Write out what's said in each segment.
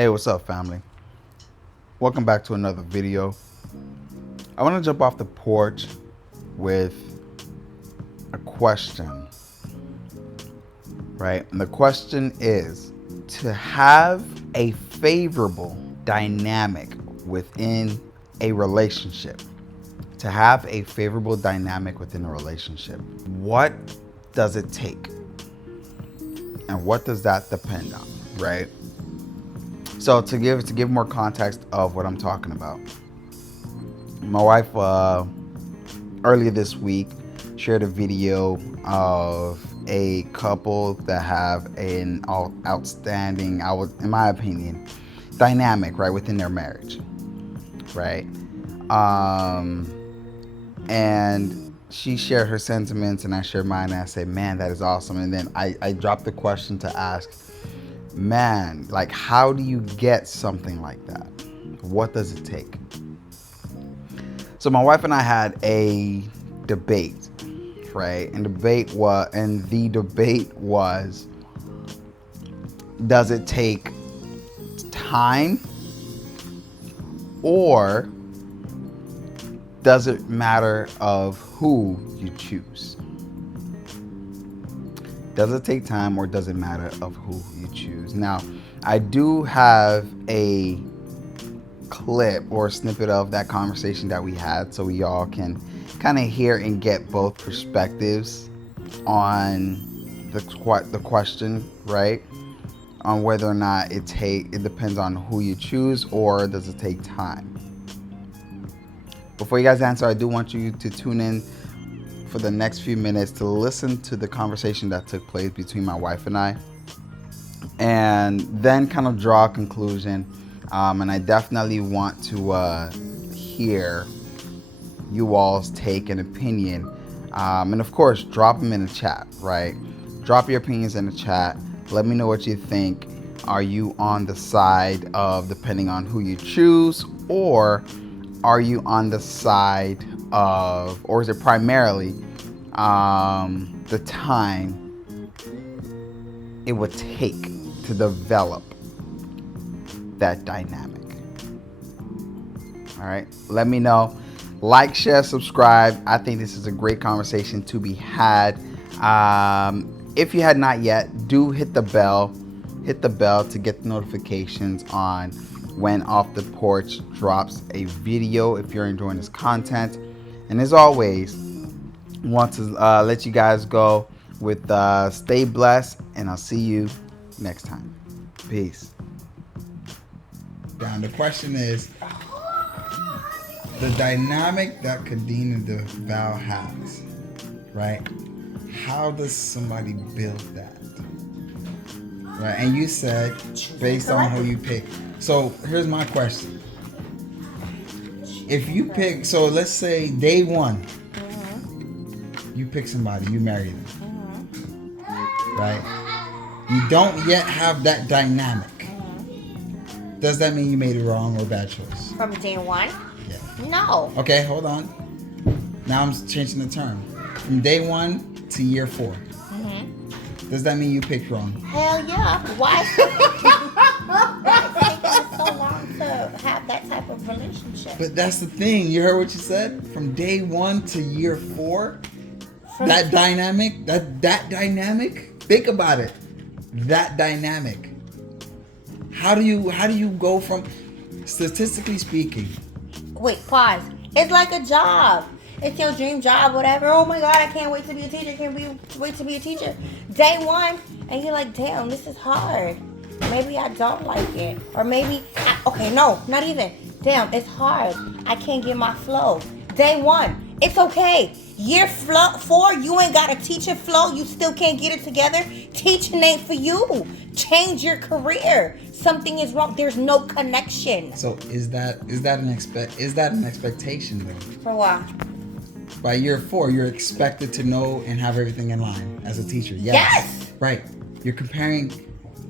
Hey, what's up, family? Welcome back to another video. I want to jump off the porch with a question, right? And the question is to have a favorable dynamic within a relationship. To have a favorable dynamic within a relationship, what does it take? And what does that depend on, right? So to give more context of what I'm talking about, my wife earlier this week shared a video of a couple that have an outstanding, in my opinion, dynamic right within their marriage, right? And she shared her sentiments, and I shared mine, and I said, "Man, that is awesome." And then I dropped the question to ask, man, like, how do you get something like that? What does it take? So my wife and I had a debate, right? And the debate was, does it take time, or does it matter of who you choose? Does it take time, or does it matter of who you choose? Now, I do have a clip or a snippet of that conversation that we had, so we all can kind of hear and get both perspectives on the question, right? On whether or not it depends on who you choose, or does it take time? Before you guys answer, I do want you to tune in for the next few minutes to listen to the conversation that took place between my wife and I, and then kind of draw a conclusion. And I definitely want to hear you all's take and opinion. And of course, drop them in the chat, right? Drop your opinions in the chat. Let me know what you think. Are you on the side of depending on who you choose, or are you on the side of, or is it primarily the time it would take to develop that dynamic? All right, let me know. Like, share, subscribe. I think this is a great conversation to be had. If you had not yet, do hit the bell to get the notifications on when Off the Porch drops a video, if you're enjoying this content. And as always, want to let you guys go with stay blessed, and I'll see you next time. Peace. The question is, the dynamic that Kadeen and DeVal has, right? How does somebody build that? Right? And you said based on who you pick. So here's my question. If you pick, so let's say day one, you pick somebody, you marry them, right? You don't yet have that dynamic. Does that mean you made a wrong or bad choice? From day one? Yeah. No. Okay, hold on. Now I'm changing the term. From day one to year 4. Does that mean you picked wrong? Hell yeah. Why? Why is it taking so long to have that type of relationship? But that's the thing. You heard what you said? From day 1 to year 4, that dynamic, that dynamic, think about it. That dynamic. How do you go from, statistically speaking? Wait, pause. It's like a job. It's your dream job, whatever. Oh my God, I can't wait to be a teacher. Wait to be a teacher. Day one, and you're like, damn, this is hard. Maybe I don't like it. Or maybe, not even. Damn, it's hard. I can't get my flow. Day one, it's okay. Year 4, you ain't got a teacher flow. You still can't get it together. Teaching ain't for you. Change your career. Something is wrong. There's no connection. So is that an expectation though? For what? By year 4, you're expected to know and have everything in line as a teacher. Yes. Right. You're comparing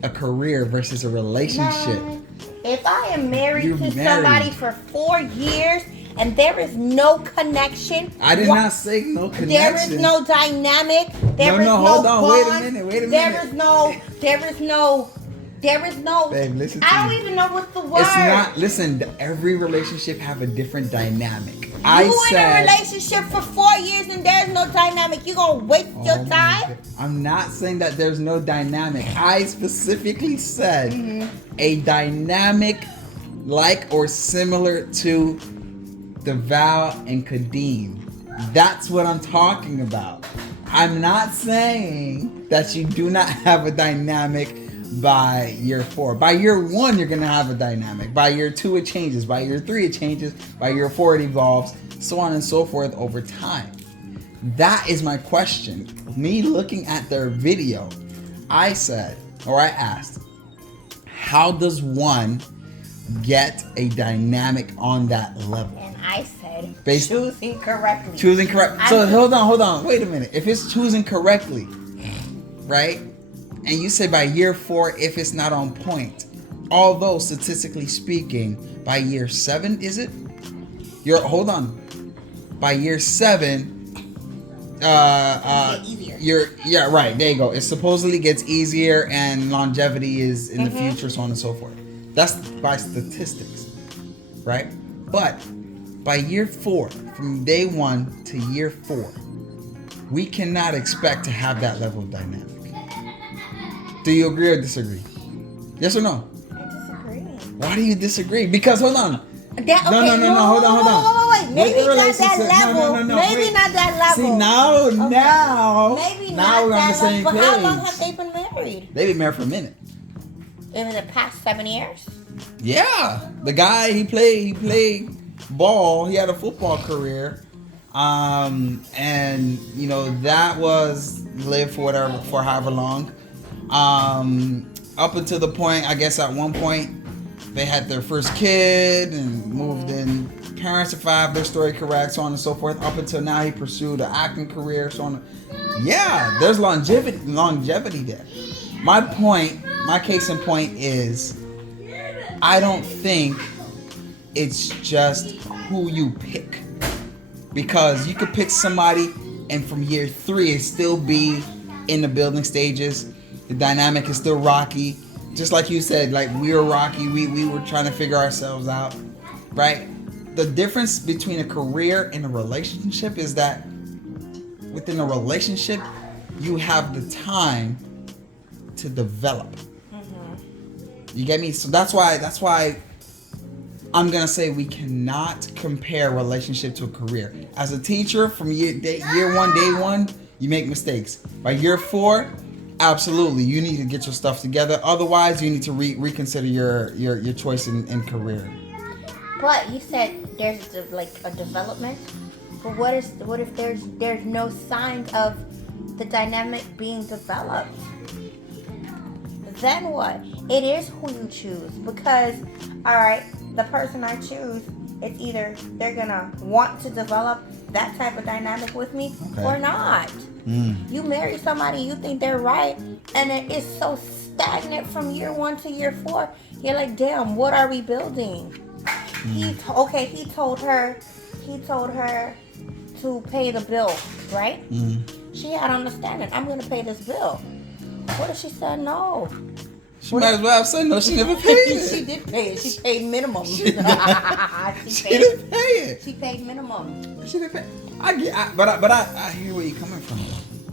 a career versus a relationship. No. If I am married to somebody for 4 years and there is no connection. I did not say no connection. There is no dynamic. There is no hold on. bond. Wait a minute. There is no There is no. Babe, listen to I don't me. even know what's the word. It's not. Listen, every relationship have a different dynamic. You in a relationship for 4 years and there's no dynamic. You gonna waste your my time? God. I'm not saying that there's no dynamic. I specifically said a dynamic like or similar to the Val and Kadeem. That's what I'm talking about. I'm not saying that you do not have a dynamic by year 4. By year 1, you're going to have a dynamic. By year 2, it changes. By year 3, it changes. By year 4, it evolves. So on and so forth over time. That is my question. Me looking at their video, I said, or I asked, how does one get a dynamic on that level? And I said, choosing correctly. Choosing correct. So hold on. Wait a minute. If it's choosing correctly, right? And you say by year 4, if it's not on point, although statistically speaking, by year 7, is it? Hold on. By year 7, right. There you go. It supposedly gets easier, and longevity is in the future, so on and so forth. That's by statistics, right? But by year 4, from day 1 to year 4, we cannot expect to have that level of dynamic. Do you agree or disagree? Yes or no? I disagree. Why do you disagree? Because hold on. No, hold on. Wait. Maybe not that level. Maybe not that level. See, now. Maybe now not we're on the that same level. page. But how long have they been married? They've been married for a minute. In the past 7 years? Yeah. The guy, he played ball. He had a football career. And, you know, that was lived for however long. Up until the point, I guess at one point, they had their first kid and moved in. Parents survived, their story correct, so on and so forth. Up until now, he pursued an acting career, so on. Yeah, there's longevity there. My case in point is, I don't think it's just who you pick. Because you could pick somebody and from year 3, it still be in the building stages. The dynamic is still rocky. Just like you said, like we were rocky, we were trying to figure ourselves out, right? The difference between a career and a relationship is that within a relationship, you have the time to develop. You get me? So that's why I'm gonna say we cannot compare relationship to a career. As a teacher, from year 1, day 1, you make mistakes. By year 4, absolutely, you need to get your stuff together. Otherwise, you need to reconsider your choice in career. But you said there's like a development. But what if there's no signs of the dynamic being developed? Then what? It is who you choose, because all right, the person I choose, it's either they're gonna want to develop that type of dynamic with me or not. You marry somebody, you think they're right, and it is so stagnant from year 1 to year 4. You're like, damn, what are we building? He told her to pay the bill, right? She had understanding. I'm gonna pay this bill. What if she said no? She might as well have said no. She never paid it. She did pay it. She paid minimum. She didn't pay it. She paid minimum. She didn't pay. I hear where you're coming from.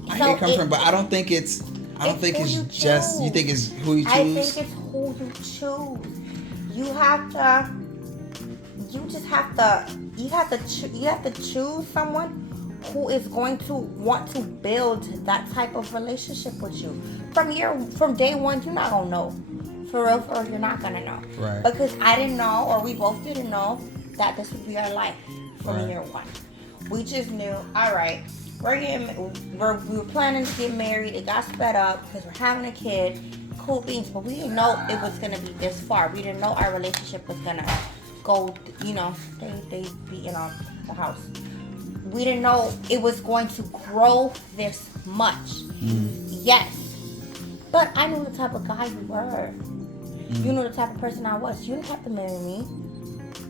I hear you coming from, but I don't think it's. I don't think it's just. You think it's who you choose? I think it's who you choose. You have to. You just have to. You have to choose someone who is going to want to build that type of relationship with you. From day 1, you're not gonna know. For real, you're not gonna know. Right. Because I didn't know, or we both didn't know, that this would be our life from year 1. We just knew, all right, we were planning to get married. It got sped up because we're having a kid. Cool beans, but we didn't know it was gonna be this far. We didn't know our relationship was gonna go. You know, they be in the house. We didn't know it was going to grow this much. Yes. But I knew the type of guy you were. You knew the type of person I was. You didn't have to marry me.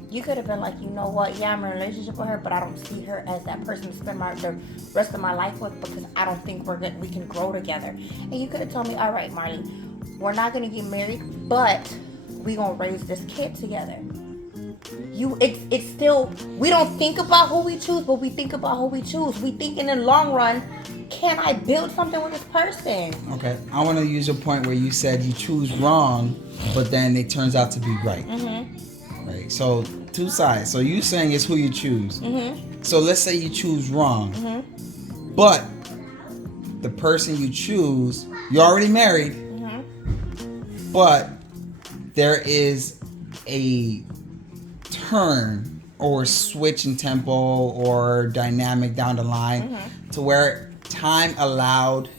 You could have been like, you know what? Yeah, I'm in a relationship with her, but I don't see her as that person to spend the rest of my life with, because I don't think we can grow together. And you could have told me, all right, Marley, we're not gonna get married, but we gonna raise this kid together. It's still, we don't think about who we choose, but we think about who we choose. We think in the long run, can I build something with this person? Okay, I want to use your point where you said you choose wrong, but then it turns out to be right. Right. So two sides. So you saying it's who you choose. So let's say you choose wrong, but the person you choose, you're already married, but there is a turn or switch in tempo or dynamic down the line to where time allowed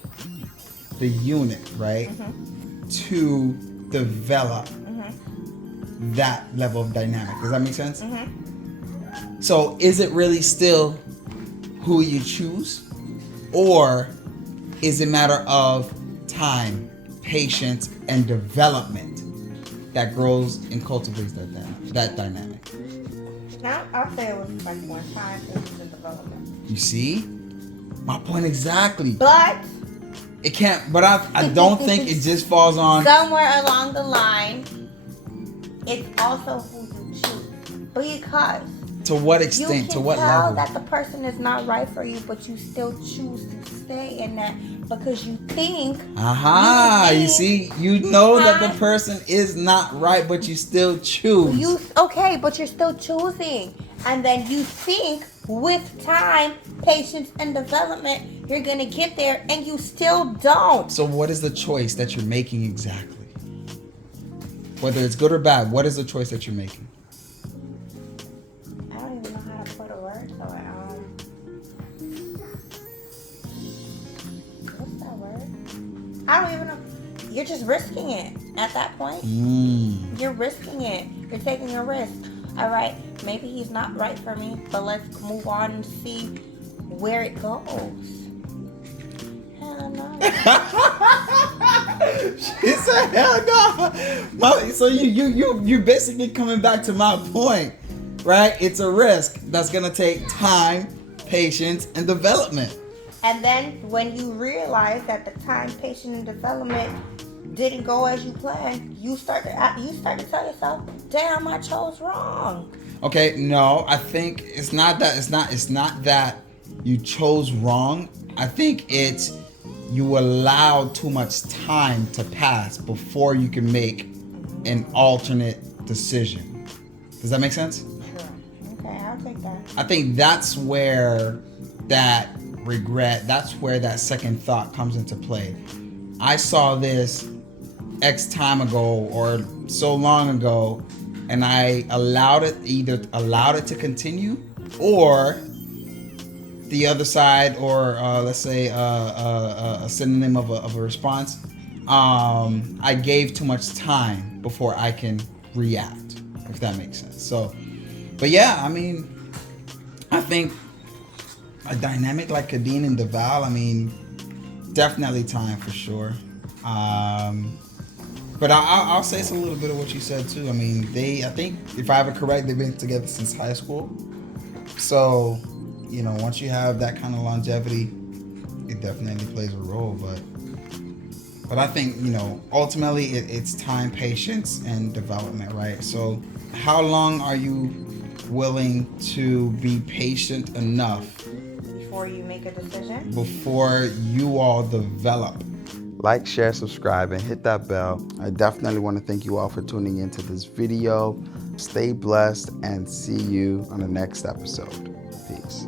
the unit, right, to develop that level of dynamic. Does that make sense? So is it really still who you choose, or is it a matter of time, patience, and development that grows and cultivates that dynamic? Now, I'll say it was like more time, patience, and development. You see? My point exactly. But it can't, but I don't think it just falls on somewhere along the line, it's also who you choose. Because to what extent, to what you can tell level. that the person is not right for you, but you still choose to stay in that because you think. You see, you know that the person is not right, but you still choose. But you're still choosing. And then you think with time, patience, and development, you're going to get there, and you still don't. So what is the choice that you're making exactly? Whether it's good or bad, what is the choice that you're making? I don't even know how to put a word to it. What's that word? I don't even know. You're just risking it at that point. You're risking it. You're taking a risk. All right, maybe he's not right for me, but let's move on and see where it goes. Hell no. She said, hell no. So you basically coming back to my point, right? It's a risk that's gonna take time, patience, and development. And then when you realize that the time, patience, and development didn't go as you planned, you start to tell yourself, damn, I chose wrong. Okay, no, I think it's not that you chose wrong. I think it's you allowed too much time to pass before you can make an alternate decision. Does that make sense? Sure. Okay, I'll take that. I think that's where that regret, that's where that second thought comes into play. I saw this X time ago or so long ago, and I either allowed it to continue, or the other side, or let's say a synonym of a response, I gave too much time before I can react, if that makes sense. So, but yeah, I mean, I think a dynamic like Kadeen and Deval, I mean, definitely time for sure. But I'll say it's a little bit of what you said too. I mean, I think if I have it correct, they've been together since high school. So, you know, once you have that kind of longevity, it definitely plays a role. But I think, you know, ultimately it's time, patience, and development, right? So how long are you willing to be patient enough before you make a decision? Before you all develop. Like, share, subscribe, and hit that bell. I definitely want to thank you all for tuning into this video. Stay blessed and see you on the next episode. Peace.